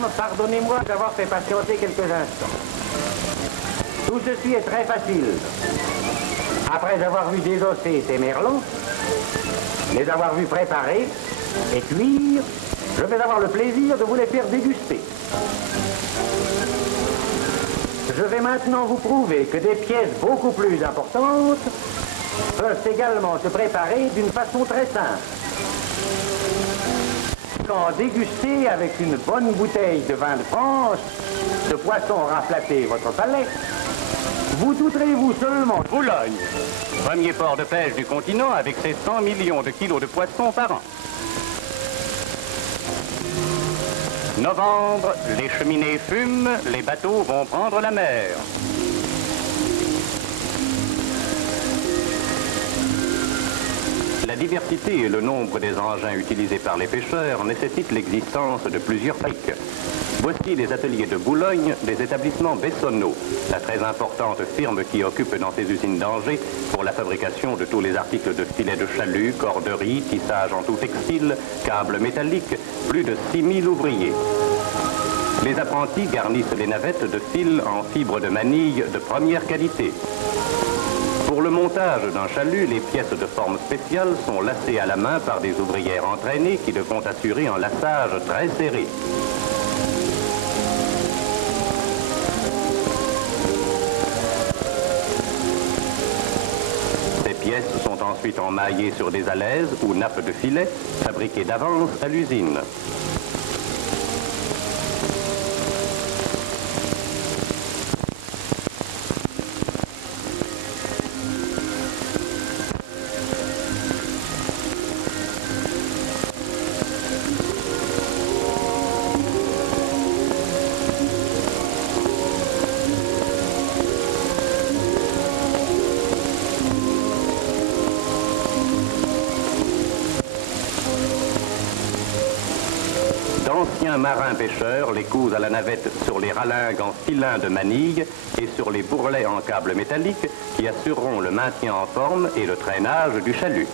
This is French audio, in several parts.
dames, pardonnez-moi d'avoir fait patienter quelques instants. Tout ceci est très facile. Après avoir vu désosser ces merlons, les avoir vus préparer et cuire, je vais avoir le plaisir de vous les faire déguster. Je vais maintenant vous prouver que des pièces beaucoup plus importantes peuvent également se préparer d'une façon très simple. Quand déguster avec une bonne bouteille de vin de France, ce poisson aura flatté votre palais, vous douterez-vous seulement. Boulogne, premier port de pêche du continent avec ses 100 millions de kilos de poissons par an. Novembre, les cheminées fument, les bateaux vont prendre la mer. La diversité et le nombre des engins utilisés par les pêcheurs nécessitent l'existence de plusieurs briques. Voici les ateliers de Boulogne des établissements Bessonneau, la très importante firme qui occupe dans ses usines d'Angers pour la fabrication de tous les articles de filets de chalut, corderie, tissage en tout textile, câbles métalliques, plus de 6000 ouvriers. Les apprentis garnissent les navettes de fil en fibre de manille de première qualité. Pour le montage d'un chalut, les pièces de forme spéciale sont lacées à la main par des ouvrières entraînées qui devront assurer un laçage très serré. Ces pièces sont ensuite emmaillées sur des alaises ou nappes de filet fabriquées d'avance à l'usine. D'anciens marins-pêcheurs les cousent à la navette sur les ralingues en filins de manille et sur les bourrelets en câbles métalliques qui assureront le maintien en forme et le traînage du chalut.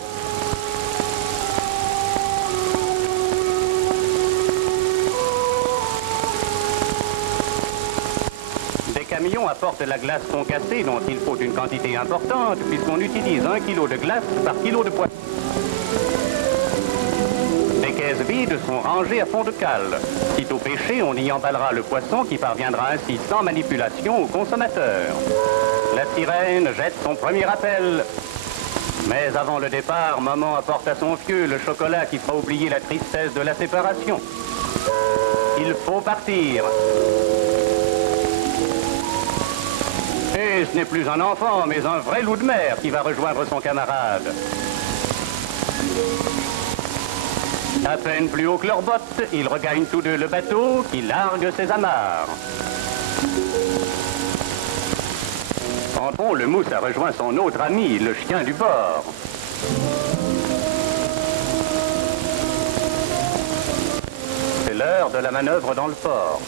Des camions apportent la glace concassée dont il faut une quantité importante puisqu'on utilise 1 kg de glace par kilo de poisson. Les caisses vides sont rangées à fond de cale. Sitôt pêché, on y emballera le poisson qui parviendra ainsi sans manipulation au consommateur. La sirène jette son premier appel. Mais avant le départ, maman apporte à son fieu le chocolat qui fera oublier la tristesse de la séparation. Il faut partir. Et ce n'est plus un enfant, mais un vrai loup de mer qui va rejoindre son camarade. À peine plus haut que leurs bottes, ils regagnent tous deux le bateau qui largue ses amarres. En fond, le mousse a rejoint son autre ami, le chien du bord. C'est l'heure de la manœuvre dans le port.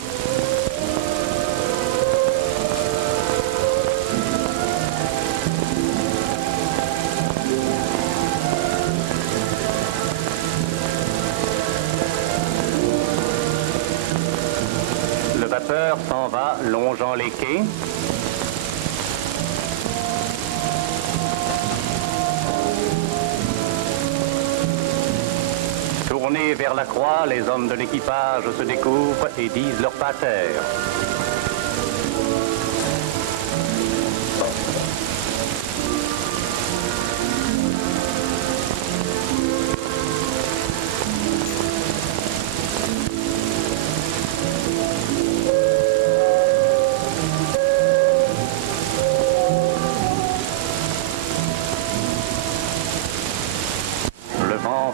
Le vapeur s'en va, longeant les quais. Tournés vers la croix, les hommes de l'équipage se découvrent et disent leur pater.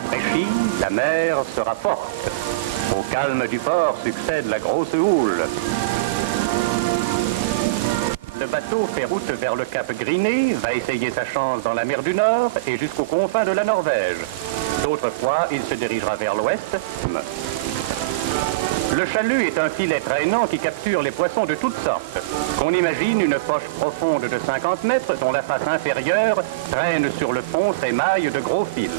Fraîchit, la mer sera forte. Au calme du port succède la grosse houle. Le bateau fait route vers le cap Griné, va essayer sa chance dans la mer du Nord et jusqu'aux confins de la Norvège. D'autres fois, il se dirigera vers l'ouest. Le chalut est un filet traînant qui capture les poissons de toutes sortes. On imagine une poche profonde de 50 mètres dont la face inférieure traîne sur le fond ses mailles de gros fils.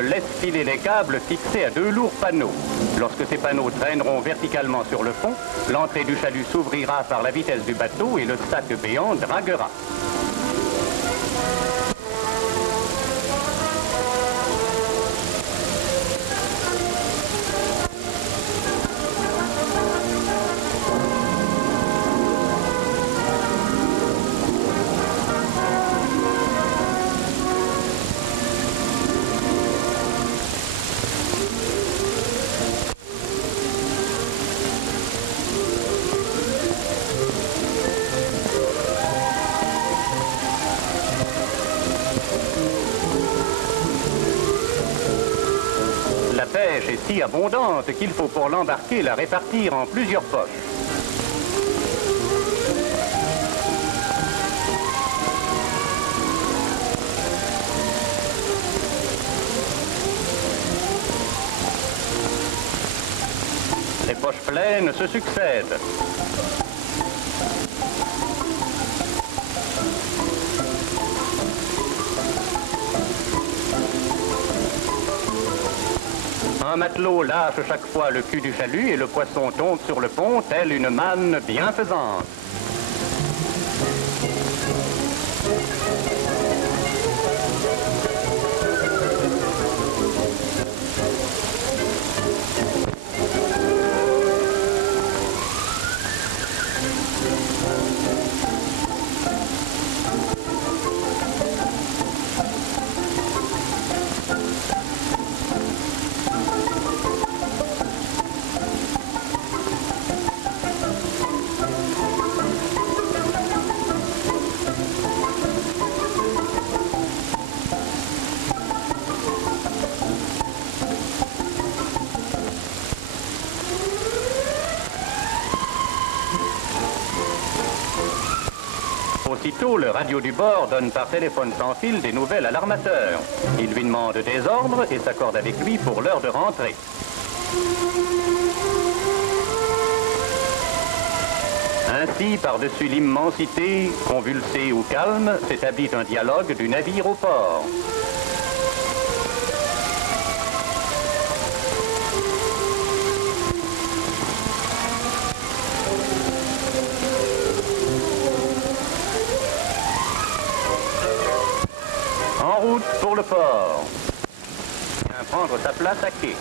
laisse filer les câbles fixés à 2 lourds panneaux. Lorsque ces panneaux traîneront verticalement sur le fond, l'entrée du chalut s'ouvrira par la vitesse du bateau et le sac béant draguera. La pêche est si abondante qu'il faut pour l'embarquer la répartir en plusieurs poches. Les poches pleines se succèdent. Un matelot lâche chaque fois le cul du chalut et le poisson tombe sur le pont tel une manne bienfaisante. Aussitôt, le radio du bord donne par téléphone sans fil des nouvelles à l'armateur. Il lui demande des ordres et s'accorde avec lui pour l'heure de rentrée. Ainsi, par-dessus l'immensité, convulsée ou calme, s'établit un dialogue du navire au port. En route pour le port. Vient prendre sa place à quai.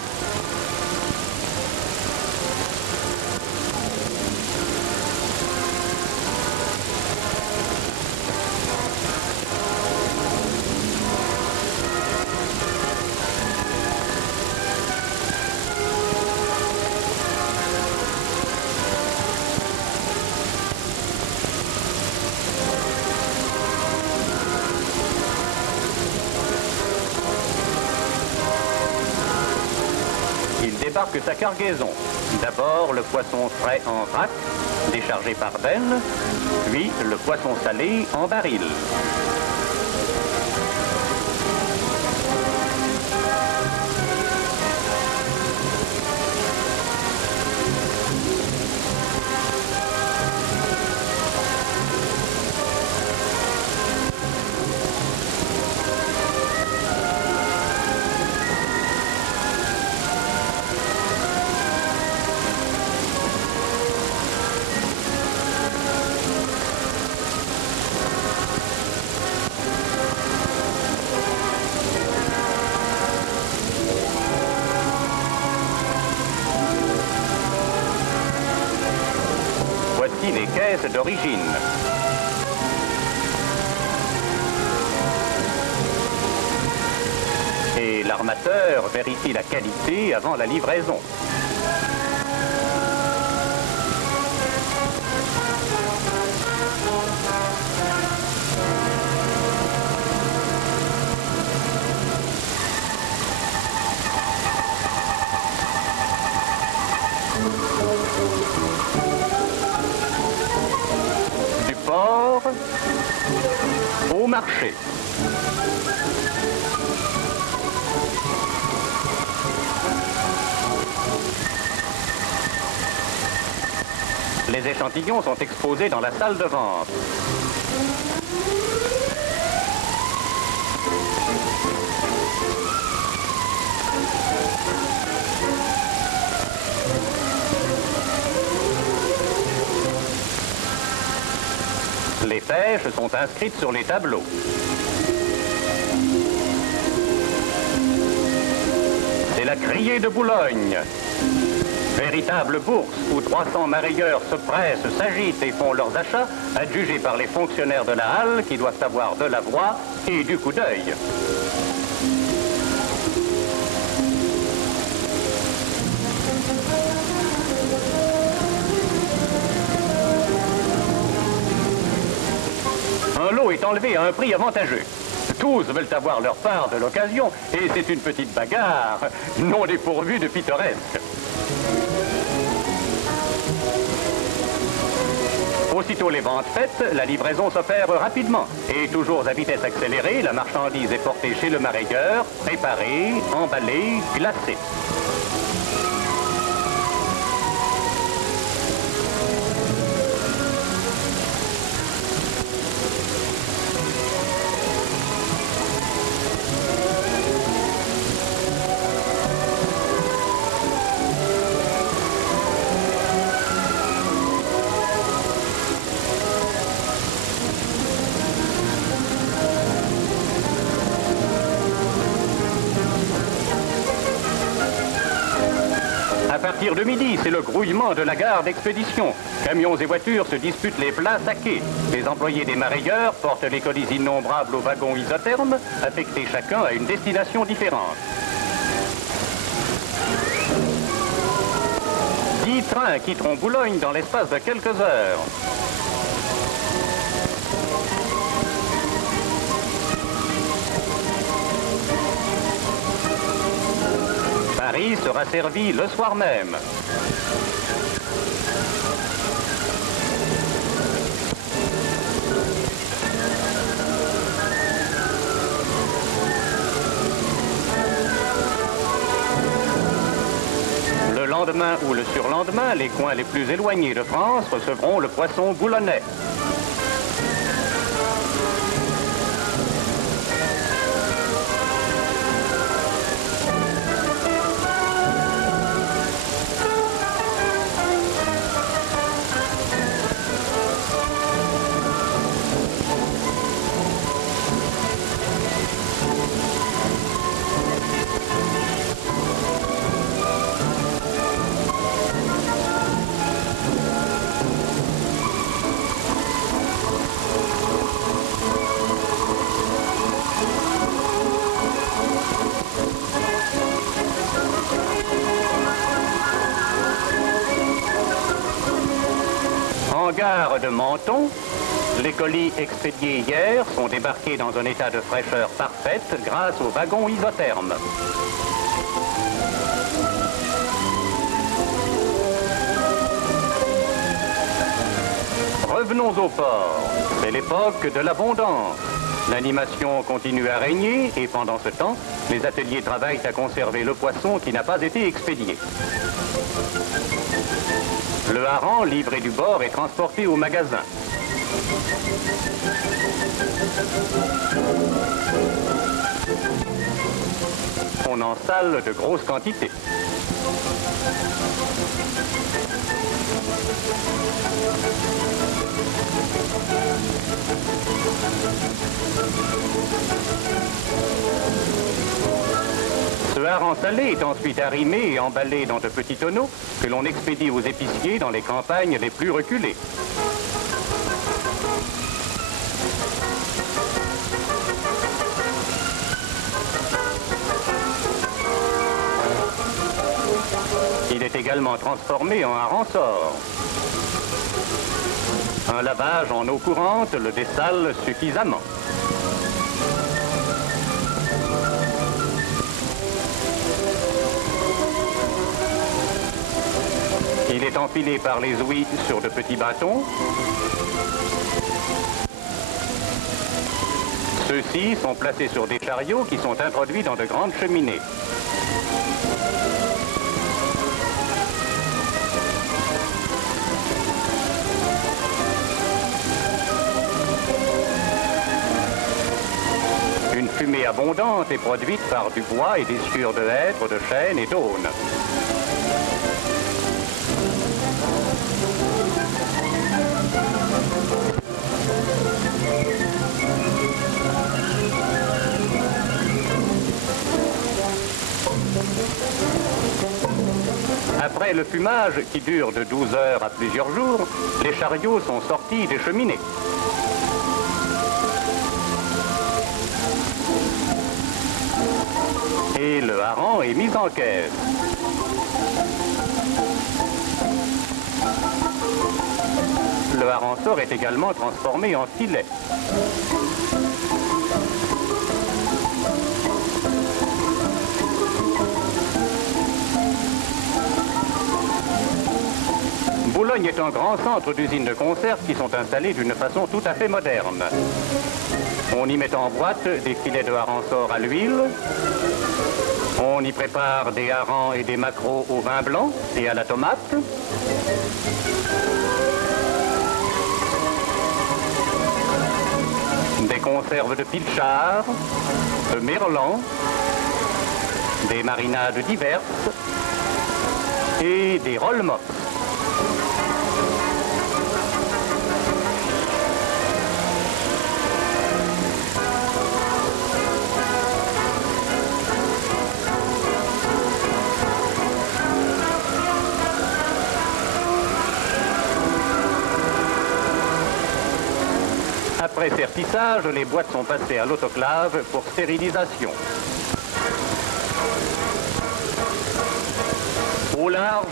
Débarque sa cargaison. D'abord le poisson frais en vrac, déchargé par benne, puis le poisson salé en baril. Voici les caisses d'origine. Et l'armateur vérifie la qualité avant la livraison. Du port au marché. Les échantillons sont exposés dans la salle de vente. Les pêches sont inscrites sur les tableaux. C'est la criée de Boulogne. Véritable bourse où 300 mareyeurs se pressent, s'agitent et font leurs achats, adjugés par les fonctionnaires de la halle qui doivent avoir de la voix et du coup d'œil. Un lot est enlevé à un prix avantageux. Tous veulent avoir leur part de l'occasion et c'est une petite bagarre, non dépourvue de pittoresque. Aussitôt les ventes faites, la livraison s'opère rapidement. Et toujours à vitesse accélérée, la marchandise est portée chez le mareyeur, préparée, emballée, glacée. À partir de midi, c'est le grouillement de la gare d'expédition. Camions et voitures se disputent les places à quai. Les employés des mareyeurs portent les colis innombrables aux wagons isothermes, affectés chacun à une destination différente. 10 trains quitteront Boulogne dans l'espace de quelques heures. Paris sera servi le soir même. Le lendemain ou le surlendemain, les coins les plus éloignés de France recevront le poisson boulonnais. En gare de Menton, les colis expédiés hier sont débarqués dans un état de fraîcheur parfaite grâce aux wagons isothermes. Revenons au port. C'est l'époque de l'abondance. L'animation continue à régner et pendant ce temps, les ateliers travaillent à conserver le poisson qui n'a pas été expédié. Le hareng livré du bord est transporté au magasin. On en sale de grosses quantités. Ce hareng salé est ensuite arrimé et emballé dans de petits tonneaux que l'on expédie aux épiciers dans les campagnes les plus reculées. Il est également transformé en hareng sort. Un lavage en eau courante le dessale suffisamment. Il est empilé par les ouïes sur de petits bâtons. Ceux-ci sont placés sur des chariots qui sont introduits dans de grandes cheminées. Une fumée fumée abondante est produite par du bois et des sciures de hêtre, de chêne et d'aulne. Après le fumage, qui dure de 12 heures à plusieurs jours, les chariots sont sortis des cheminées. Et le hareng est mis en caisse. Le hareng-sort est également transformé en filet. Boulogne est un grand centre d'usines de conserve qui sont installées d'une façon tout à fait moderne. On y met en boîte des filets de hareng-sort à l'huile. On y prépare des harengs et des maquereaux au vin blanc et à la tomate. Des conserves de pilchard, de merlan, des marinades diverses et des roll-mops. Après sertissage, les boîtes sont passées à l'autoclave pour stérilisation. Au large,